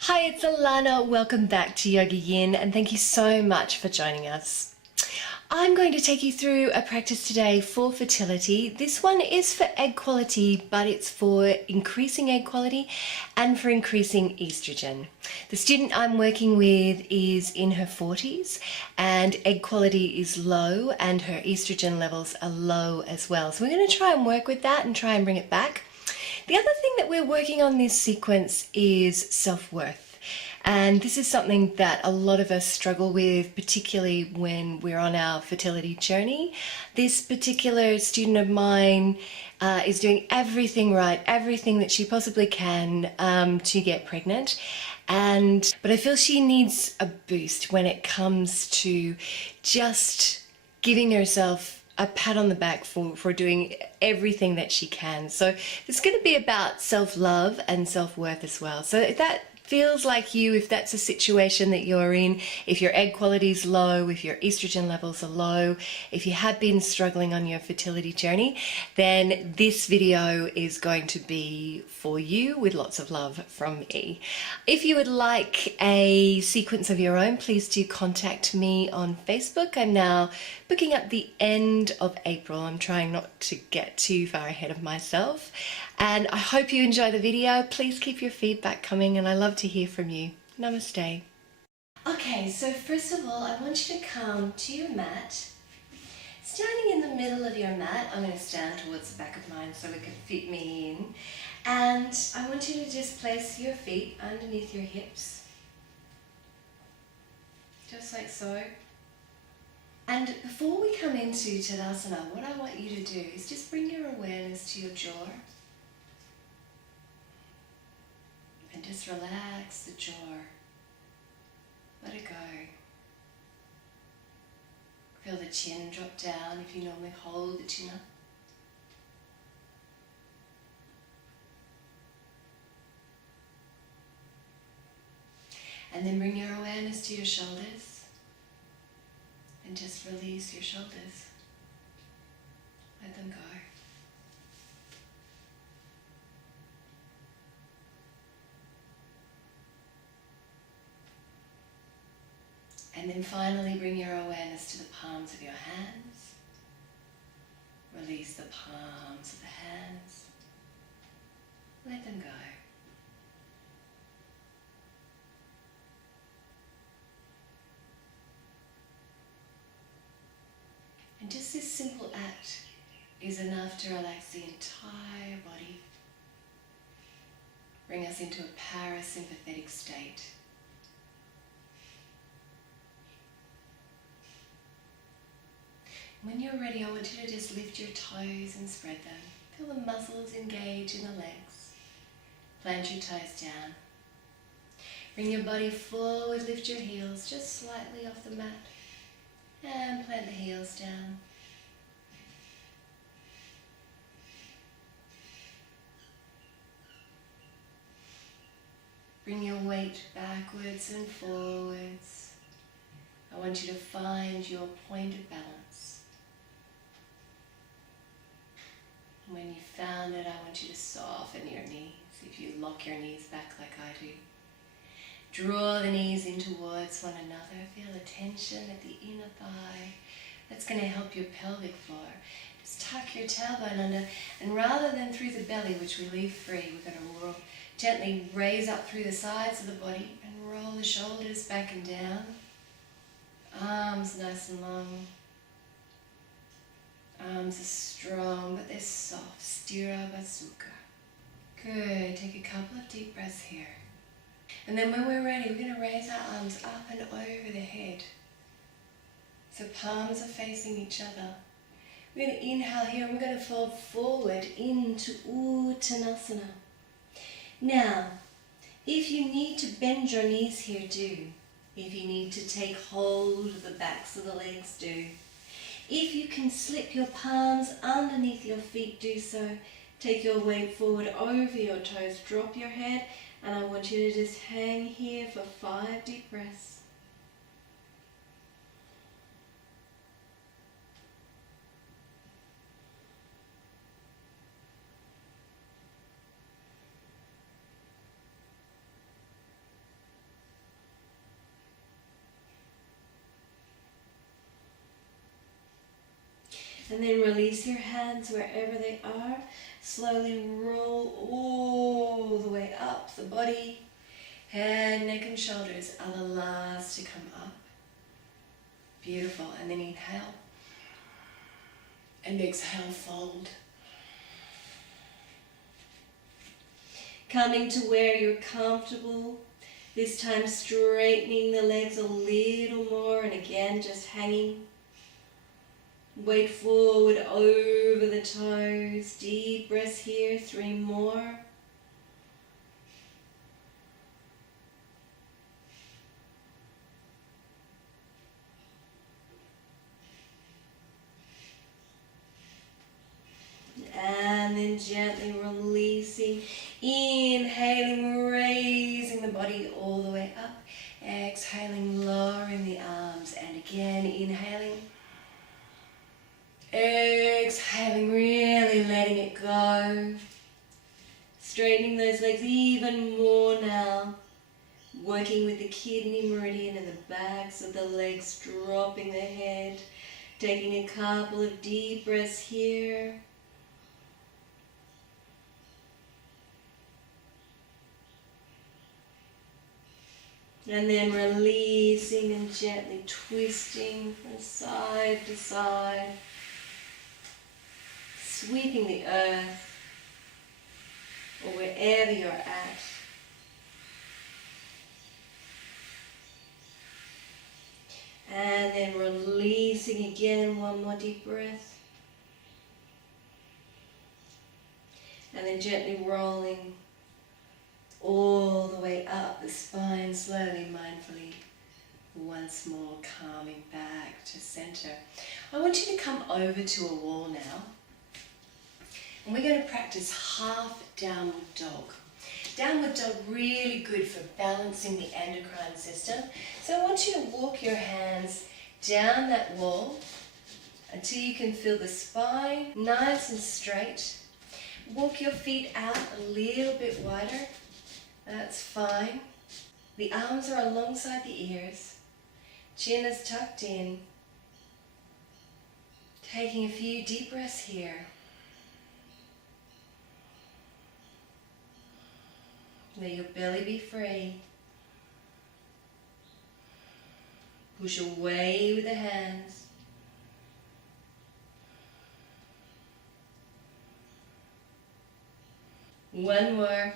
Hi, it's Allannah. Welcome back to YogaYin, and thank you so much for joining us. I'm going to take you through a practice today for fertility. This one is for egg quality, but it's for increasing egg quality and for increasing estrogen. The student I'm working with is in her 40s and egg quality is low and her estrogen levels are low as well. So we're going to try and work with that and try and bring it back. The other thing that we're working on this sequence is self-worth. And this is something that a lot of us struggle with, particularly when we're on our fertility journey. This particular student of mine is doing everything right, everything that she possibly can to get pregnant. But I feel she needs a boost when it comes to just giving herself a pat on the back for doing everything that she can. So it's going to be about self-love and self-worth as well. So if that feels like you, if that's a situation that you're in, if your egg quality is low, if your estrogen levels are low, if you have been struggling on your fertility journey, then this video is going to be for you with lots of love from me. If you would like a sequence of your own, please do contact me on Facebook. I'm now booking up the end of April. I'm trying not to get too far ahead of myself. And I hope you enjoy the video. Please keep your feedback coming and I love to hear from you. Namaste. Okay, so first of all, I want you to come to your mat. Standing in the middle of your mat, I'm going to stand towards the back of mine so it can fit me in. And I want you to just place your feet underneath your hips. Just like so. And before we come into Tadasana, what I want you to do is just bring your awareness to your jaw. And just relax the jaw. Let it go. Feel the chin drop down if you normally hold the chin up. And then bring your awareness to your shoulders. And just release your shoulders. Let them go. And then finally bring your awareness to the palms of your hands. Release the palms of the hands. Let them go. And just this simple act is enough to relax the entire body. Bring us into a parasympathetic state. When you're ready, I want you to just lift your toes and spread them. Feel the muscles engage in the legs. Plant your toes down. Bring your body forward, lift your heels just slightly off the mat. And plant the heels down. Bring your weight backwards and forwards. I want you to find your point of balance. When you found it, I want you to soften your knees. If you lock your knees back like I do. Draw the knees in towards one another. Feel the tension at the inner thigh. That's going to help your pelvic floor. Just tuck your tailbone under, and rather than through the belly, which we leave free, we're going to gently raise up through the sides of the body and roll the shoulders back and down. Arms nice and long. Arms are strong, but they're soft. Sthira Basukha. Good. Take a couple of deep breaths here. And then when we're ready, we're going to raise our arms up and over the head. So palms are facing each other. We're going to inhale here and we're going to fold forward into Uttanasana. Now, if you need to bend your knees here, do. If you need to take hold of the backs of the legs, do. If you can slip your palms underneath your feet, do so. Take your weight forward over your toes, drop your head, and I want you to just hang here for 5 deep breaths. And then release your hands wherever they are. Slowly roll all the way up the body. Head, neck and shoulders are the last to come up. Beautiful. And then inhale. And exhale, fold. Coming to where you're comfortable. This time straightening the legs a little more, and again just hanging. Weight forward over the toes. Deep breaths here, 3 more. And then gently releasing, inhaling, raising the body all the way up, exhaling, lowering the arms, and again inhaling, exhaling, really letting it go, straightening those legs even more now, working with the kidney meridian and the backs of the legs, dropping the head, taking a couple of deep breaths here. And then releasing and gently twisting from side to side, sweeping the earth or wherever you're at. And then releasing again, one more deep breath. And then gently rolling all the way up the spine, slowly, mindfully, once more calming back to center. I want you to come over to a wall now, and we're going to practice half downward dog. Downward dog, really good for balancing the endocrine system. So I want you to walk your hands down that wall until you can feel the spine nice and straight. Walk your feet out a little bit wider. That's fine. The arms are alongside the ears. Chin is tucked in. Taking a few deep breaths here. Let your belly be free. Push away with the hands. One more.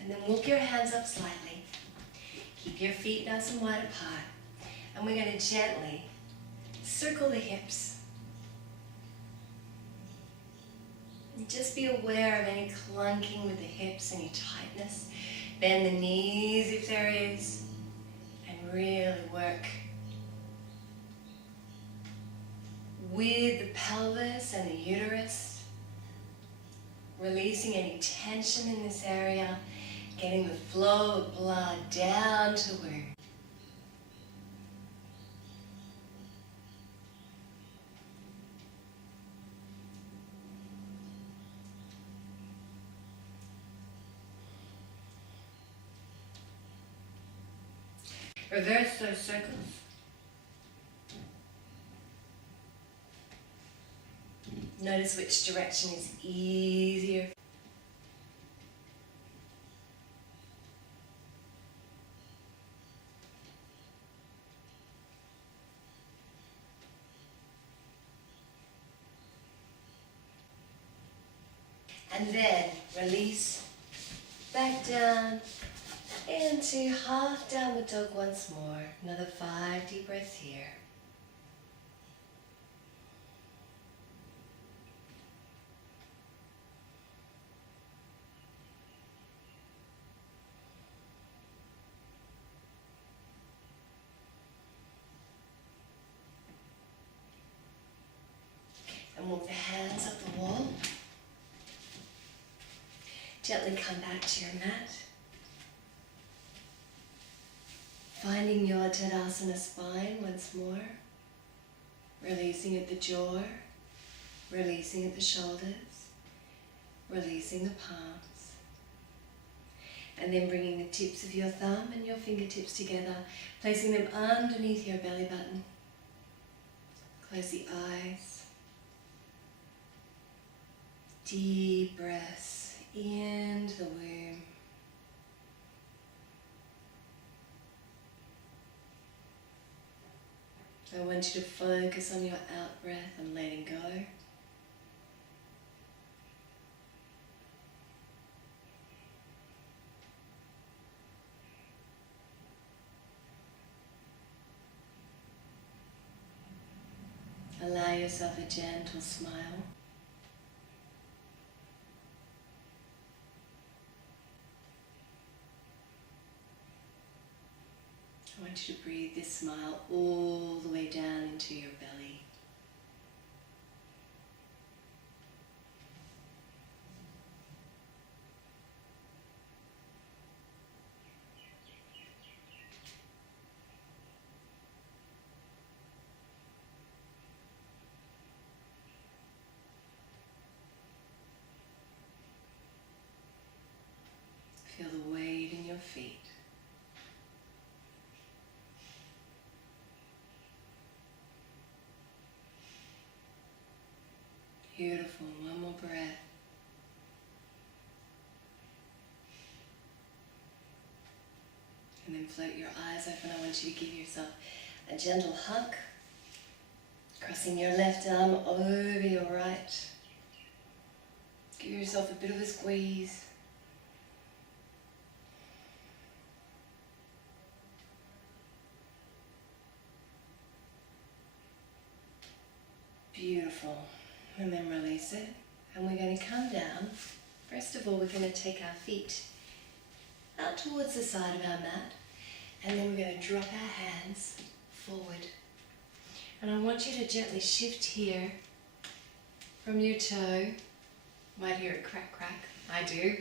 And then walk your hands up slightly. Keep your feet nice and wide apart. And we're going to gently circle the hips. And just be aware of any clunking with the hips, any tightness. Bend the knees if there is. And really work with the pelvis and the uterus. Releasing any tension in this area. Getting the flow of blood down to where. Reverse those circles. Notice which direction is easier. And then release back down into half downward dog once more. Another 5 deep breaths here. And walk the hands up the wall. Gently come back to your mat. Finding your Tadasana spine once more. Releasing at the jaw. Releasing at the shoulders. Releasing the palms. And then bringing the tips of your thumb and your fingertips together, placing them underneath your belly button. Close the eyes. Deep breaths into the womb. I want you to focus on your out breath and letting go. Allow yourself a gentle smile. I want you to breathe this smile all the way down into your belly. Feel the weight in your feet. Beautiful. One more breath. And then float your eyes open. I want you to give yourself a gentle hug. Crossing your left arm over your right. Give yourself a bit of a squeeze. Beautiful. And then release it. And we're going to come down. First of all, we're going to take our feet out towards the side of our mat. And then we're going to drop our hands forward. And I want you to gently shift here from your toe. You might hear it crack, crack. I do.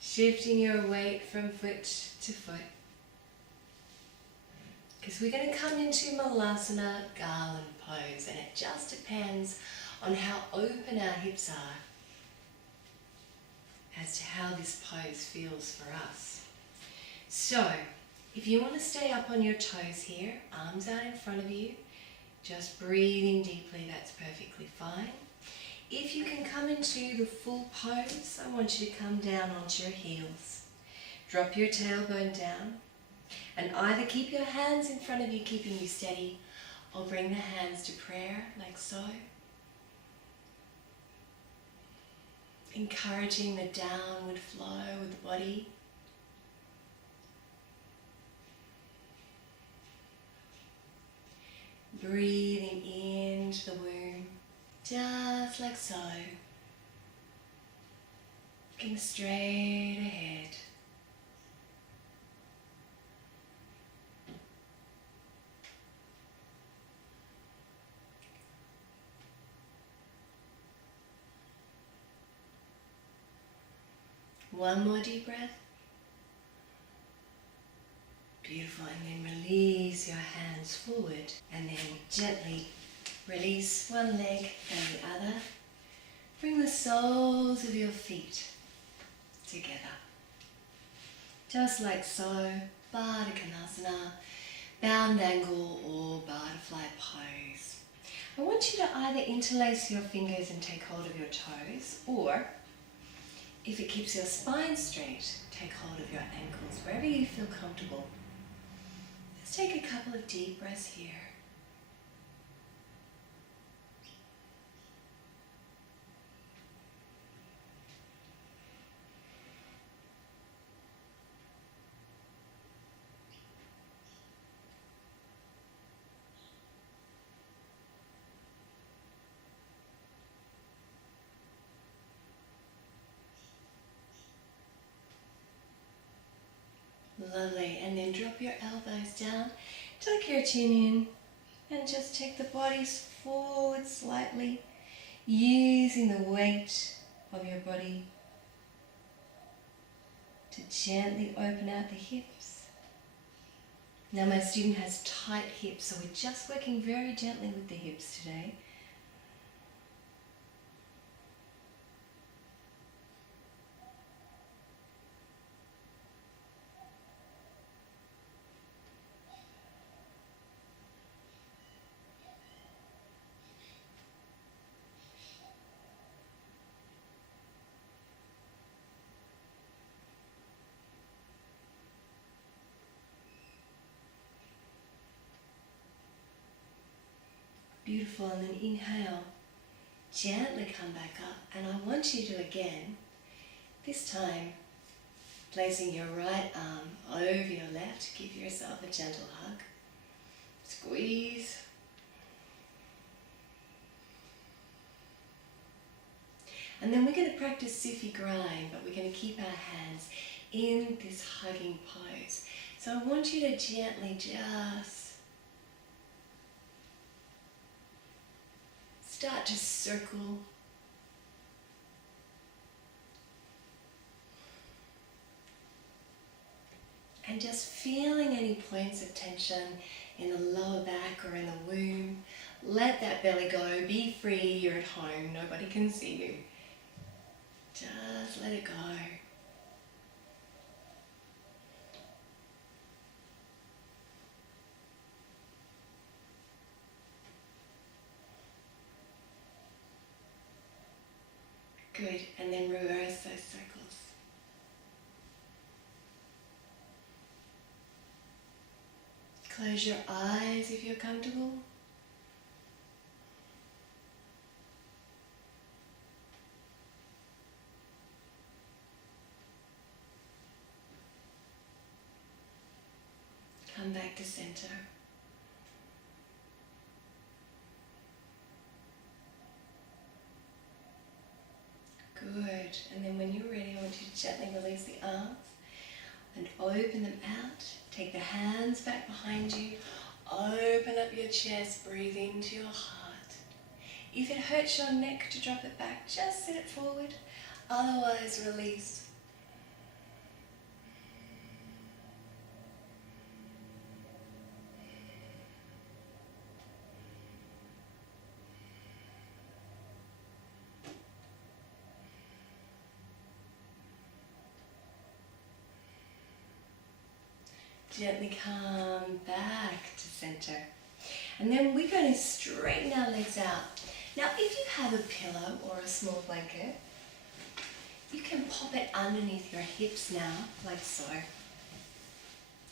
Shifting your weight from foot to foot. Because we're going to come into Malasana garland pose, and it just depends on how open our hips are as to how this pose feels for us. So, if you want to stay up on your toes here, arms out in front of you, just breathing deeply, that's perfectly fine. If you can come into the full pose, I want you to come down onto your heels. Drop your tailbone down. And either keep your hands in front of you, keeping you steady, or bring the hands to prayer, like so. Encouraging the downward flow with the body. Breathing into the womb, just like so. Looking straight ahead. One more deep breath. Beautiful. And then release your hands forward. And then gently release one leg and the other. Bring the soles of your feet together. Just like so. Baddha Konasana, bound angle or butterfly pose. I want you to either interlace your fingers and take hold of your toes, or if it keeps your spine straight, take hold of your ankles, wherever you feel comfortable. Let's take a couple of deep breaths here. Lovely, and then drop your elbows down, tuck your chin in, and just take the bodies forward slightly, using the weight of your body to gently open out the hips. Now my student has tight hips, so we're just working very gently with the hips today. Beautiful. And then inhale. Gently come back up. And I want you to again, this time, placing your right arm over your left, give yourself a gentle hug. Squeeze. And then we're going to practice Sufi grind, but we're going to keep our hands in this hugging pose. So I want you to gently just start to circle. And just feeling any points of tension in the lower back or in the womb. Let that belly go. Be free. You're at home. Nobody can see you. Just let it go. Good. And then reverse those circles. Close your eyes if you're comfortable. Come back to center. Good. And then when you're ready, I want you to gently release the arms and open them out. Take the hands back behind you. Open up your chest. Breathe into your heart. If it hurts your neck to drop it back, just sit it forward. Otherwise, release. Gently come back to center. And then we're going to straighten our legs out. Now, if you have a pillow or a small blanket, you can pop it underneath your hips now, like so.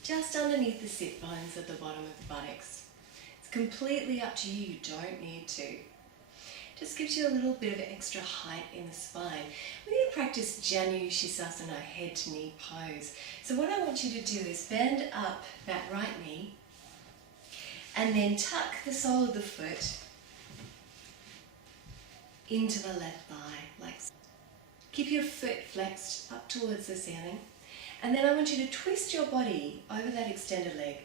Just underneath the sit bones at the bottom of the buttocks. It's completely up to you. You don't need to. Just gives you a little bit of extra height in the spine. We're going to practice Janu Shirshasana, head to knee pose. So what I want you to do is bend up that right knee and then tuck the sole of the foot into the left thigh, like so. Keep your foot flexed up towards the ceiling. And then I want you to twist your body over that extended leg.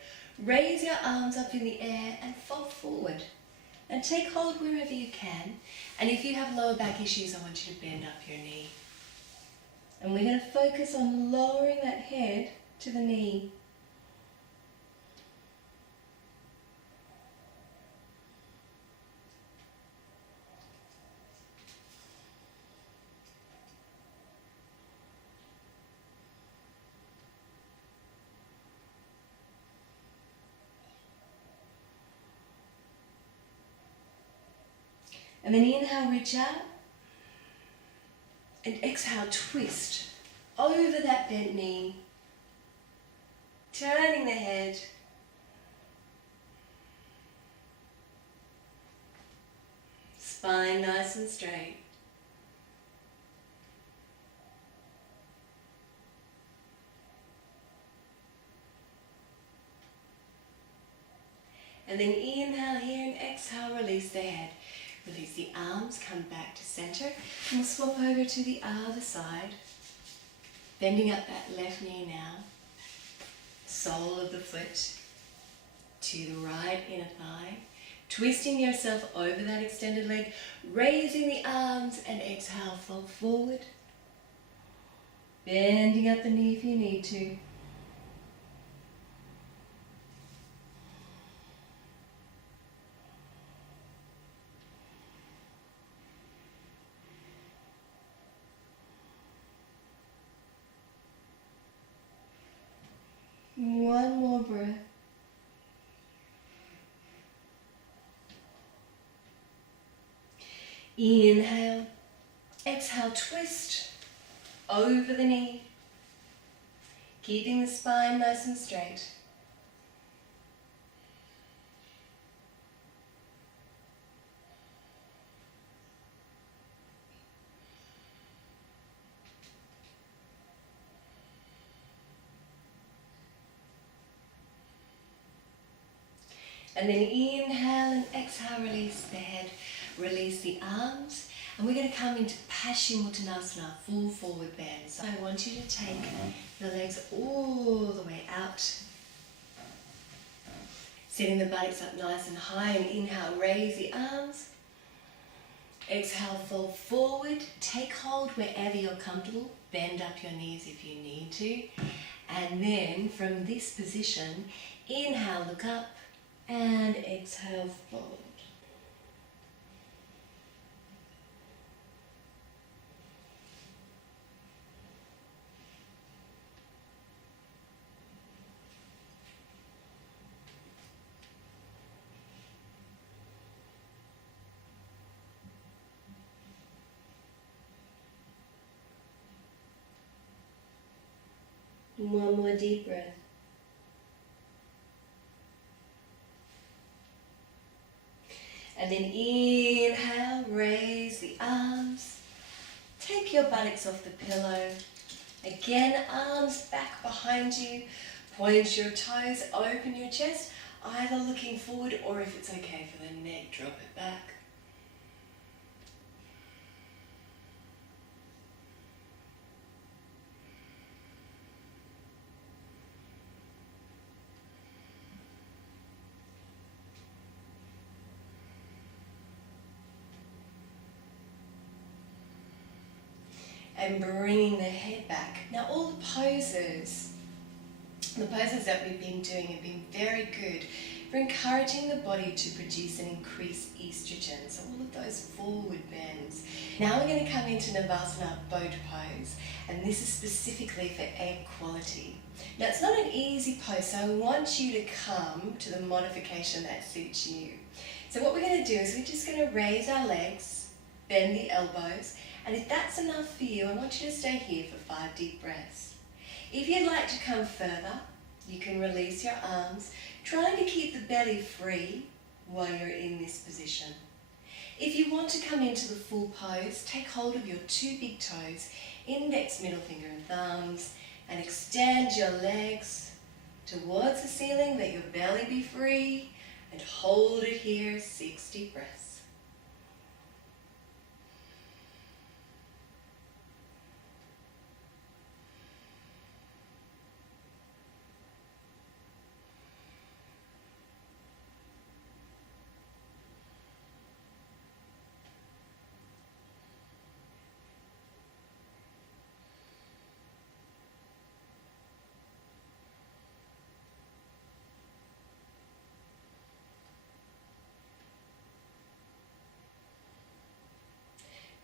Raise your arms up in the air and fold forward. And take hold wherever you can. And if you have lower back issues, I want you to bend up your knee. And we're going to focus on lowering that head to the knee. And then inhale, reach out. And exhale, twist over that bent knee. Turning the head. Spine nice and straight. And then inhale here and exhale, release the head. Release the arms, come back to center. And we'll swap over to the other side. Bending up that left knee now. Sole of the foot to the right inner thigh. Twisting yourself over that extended leg. Raising the arms and exhale, fold forward. Bending up the knee if you need to. One more breath. Inhale. Exhale, twist over the knee. Keeping the spine nice and straight. And then inhale and exhale, release the head, release the arms. And we're going to come into Paschimottanasana, full forward bend. So I want you to take the legs all the way out. Setting the buttocks up nice and high, and inhale, raise the arms. Exhale, fold forward. Take hold wherever you're comfortable. Bend up your knees if you need to. And then from this position, inhale, look up, and exhale, fold. One more deep breath. And then inhale, raise the arms. Take your buttocks off the pillow. Again, arms back behind you. Point your toes, open your chest, either looking forward or, if it's okay for the neck, drop it back. And bringing the head back. Now all the poses that we've been doing have been very good for encouraging the body to produce and increase estrogen. So all of those forward bends. Now we're going to come into Navasana boat pose, and this is specifically for egg quality. Now it's not an easy pose, so I want you to come to the modification that suits you. So what we're going to do is we're just going to raise our legs, bend the elbows, and if that's enough for you, I want you to stay here for 5 deep breaths. If you'd like to come further, you can release your arms, trying to keep the belly free while you're in this position. If you want to come into the full pose, take hold of your 2 big toes, index, middle finger and thumbs, and extend your legs towards the ceiling, let your belly be free, and hold it here, 6 deep breaths.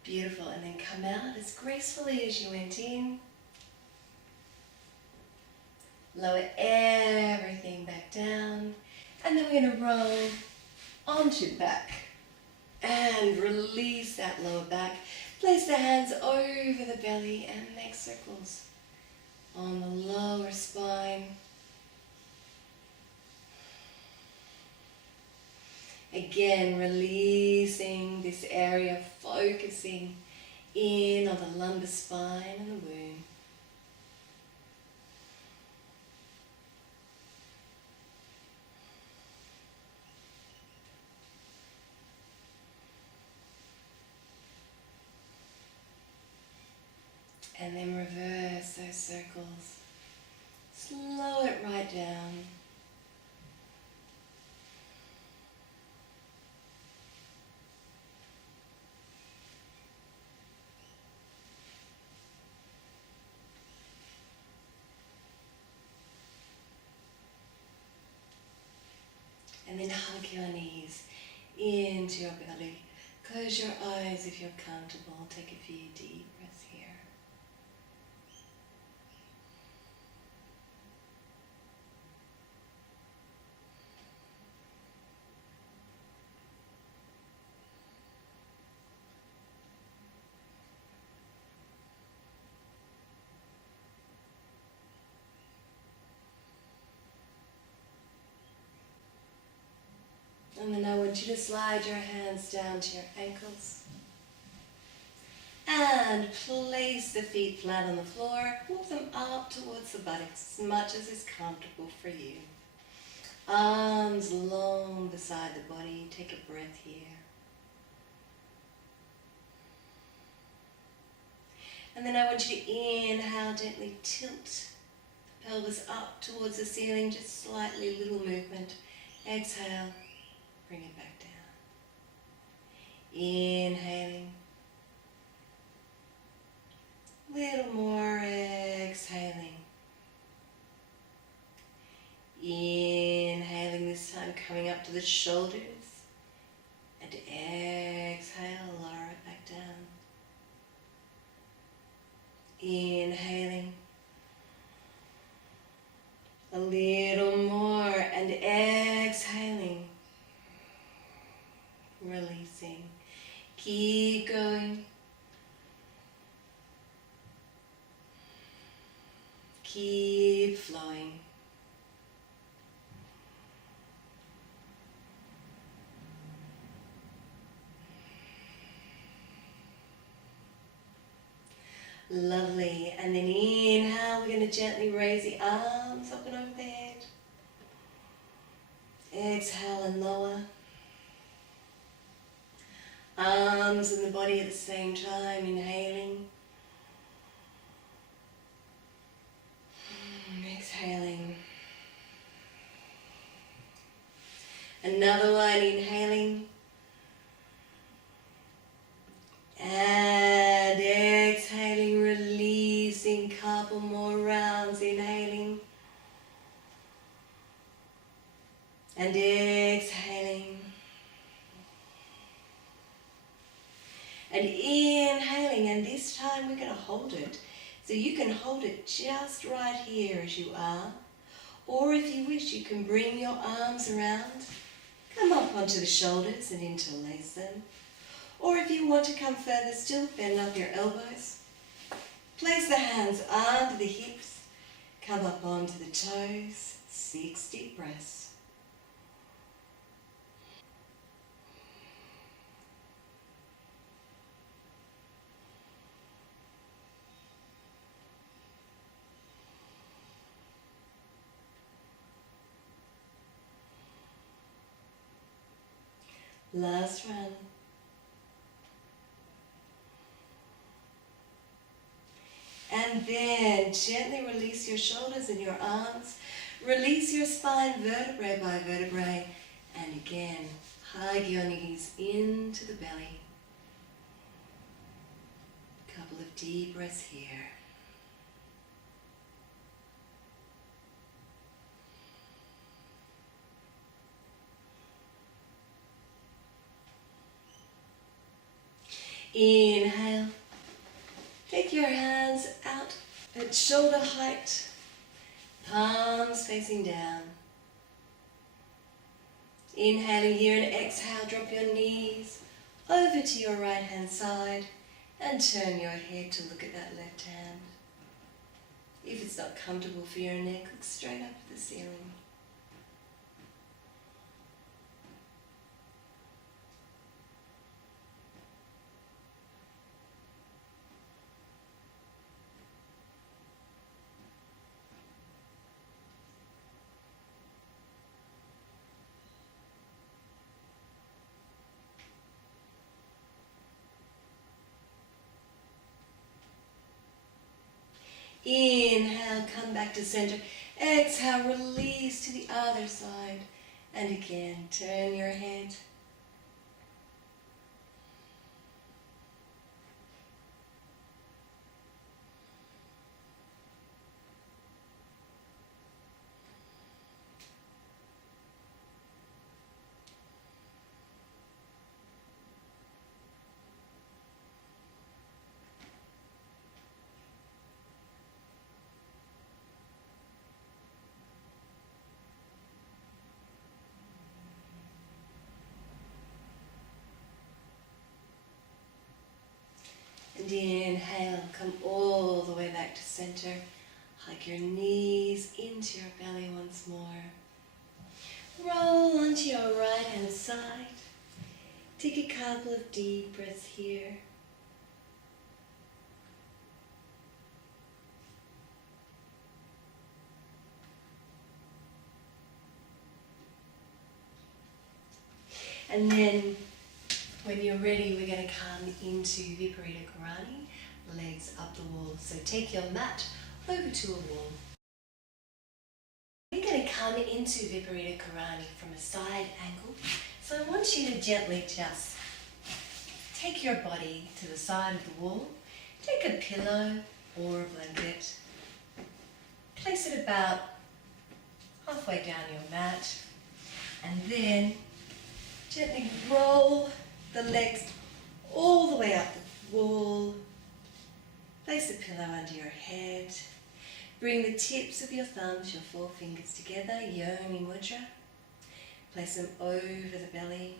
Beautiful, and then come out as gracefully as you went in. Lower everything back down, and then we're going to roll onto the back and release that lower back. Place the hands over the belly and make circles on the lower spine. Again, releasing this area, focusing in on the lumbar spine and the womb. And then reverse those circles. Slow it right down. And then hug your knees into your belly. Close your eyes if you're comfortable. Take a few deep breaths here. And then I want you to slide your hands down to your ankles. And place the feet flat on the floor. Move them up towards the buttocks as much as is comfortable for you. Arms long beside the body. Take a breath here. And then I want you to inhale, gently tilt the pelvis up towards the ceiling, just slightly, little movement. Exhale, bring it back down. Inhaling. Little more, exhaling. Inhaling this time, coming up to the shoulders. And exhale, lower it back down. Inhaling. A little more, and exhaling. Releasing. Keep going. Keep flowing. Lovely. And then inhale, we're going to gently raise the arms up and over the head. Exhale and lower. Arms and the body at the same time, inhaling. Exhaling. Another one, inhaling. And exhaling, releasing, couple more rounds, inhaling. And exhaling. And inhaling, and this time we're going to hold it. So you can hold it just right here as you are. Or if you wish, you can bring your arms around, come up onto the shoulders and interlace them. Or if you want to come further still, bend up your elbows. Place the hands under the hips, come up onto the toes, 6 deep breaths. Last one. And then gently release your shoulders and your arms. Release your spine vertebrae by vertebrae. And again, hug your knees into the belly. Couple of deep breaths here. Inhale. Take your hands out at shoulder height, palms facing down. Inhaling here and exhale, drop your knees over to your right hand side and turn your head to look at that left hand. If it's not comfortable for your neck, look straight up at the ceiling. Inhale, come back to center. Exhale, release to the other side. And again, turn your head. And inhale, come all the way back to center. Hug your knees into your belly once more. Roll onto your right hand side. Take a couple of deep breaths here. And then when you're ready, we're going to come into Viparita Karani, legs up the wall. So take your mat over to a wall. We're going to come into Viparita Karani from a side angle. So I want you to gently just take your body to the side of the wall. Take a pillow or a blanket. Place it about halfway down your mat. And then gently roll the legs all the way up the wall. Place a pillow under your head. Bring the tips of your thumbs, your four fingers together, Yoni Mudra. Place them over the belly.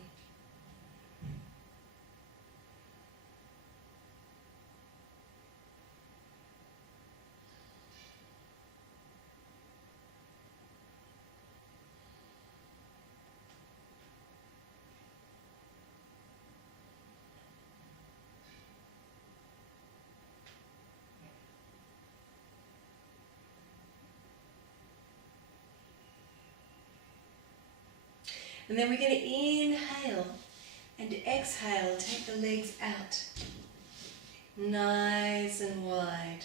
And then we're going to inhale and exhale, take the legs out, nice and wide.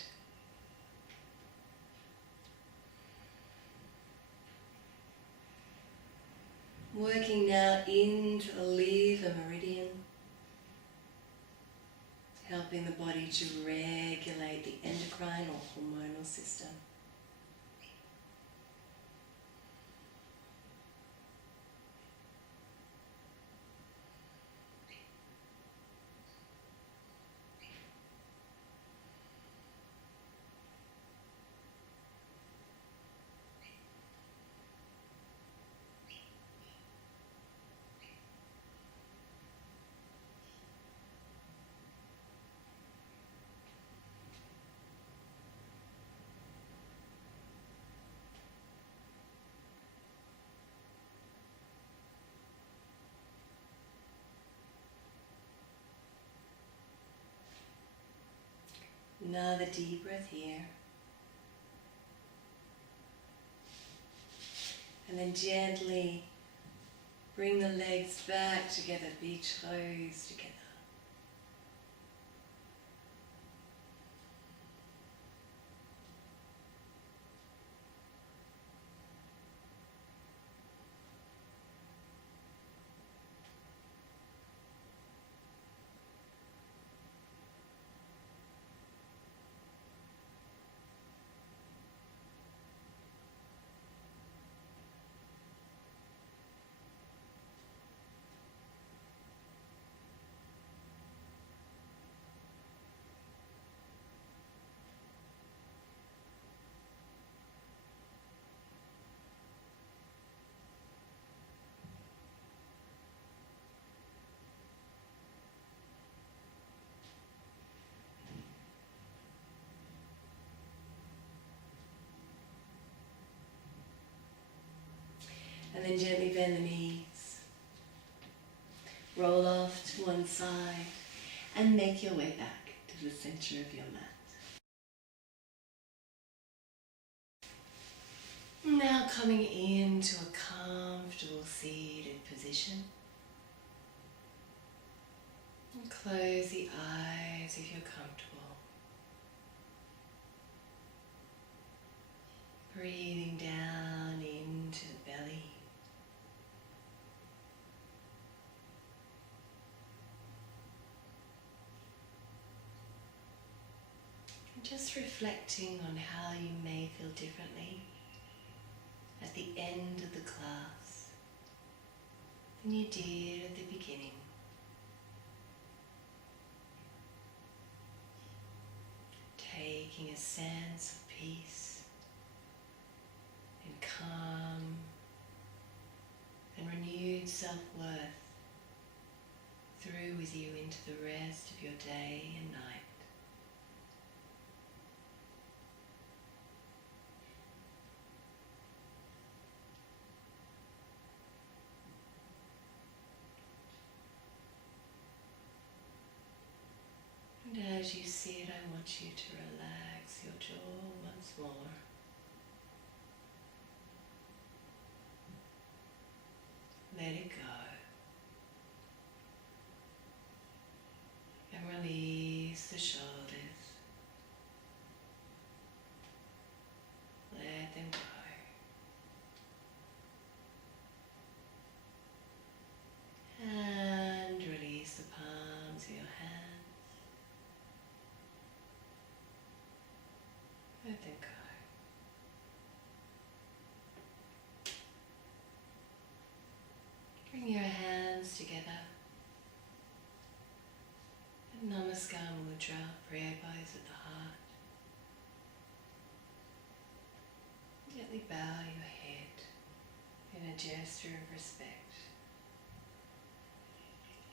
Working now into the liver meridian, helping the body to regulate the endocrine or hormonal system. Another deep breath here. And then gently bring the legs back together, big toes together. And then gently bend the knees. Roll off to one side and make your way back to the center of your mat. Now coming into a comfortable seated position. And close the eyes if you're comfortable. Breathing down into the belly. And just reflecting on how you may feel differently at the end of the class than you did at the beginning. Taking a sense of peace and calm and renewed self-worth through with you into the rest of your day and night. And as you sit, I want you to relax your jaw once more. Let it go. shoulders. Let them go. And release the palms of your hands. Let them go. Bring your hands together. Namaskar mudra, prayer pose at the heart. Gently bow your head in a gesture of respect.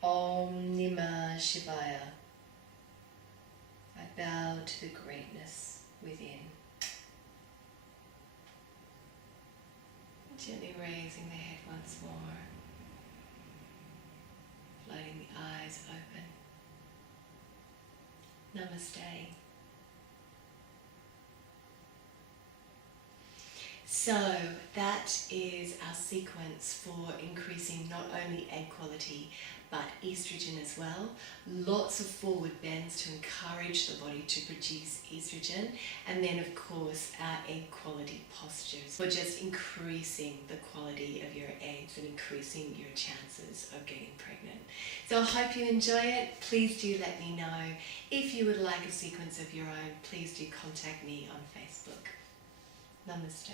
Om Namah Shivaya. I bow to the greatness within. Gently raising the head once more. Floating the eyes open. Namaste. So that is our sequence for increasing not only egg quality but estrogen as well. Lots of forward bends to encourage the body to produce estrogen, and then of course our egg quality postures for just increasing the quality of your eggs and increasing your chances of getting pregnant. So I hope you enjoy it. Please do let me know. If you would like a sequence of your own, please do contact me on Facebook. Namaste.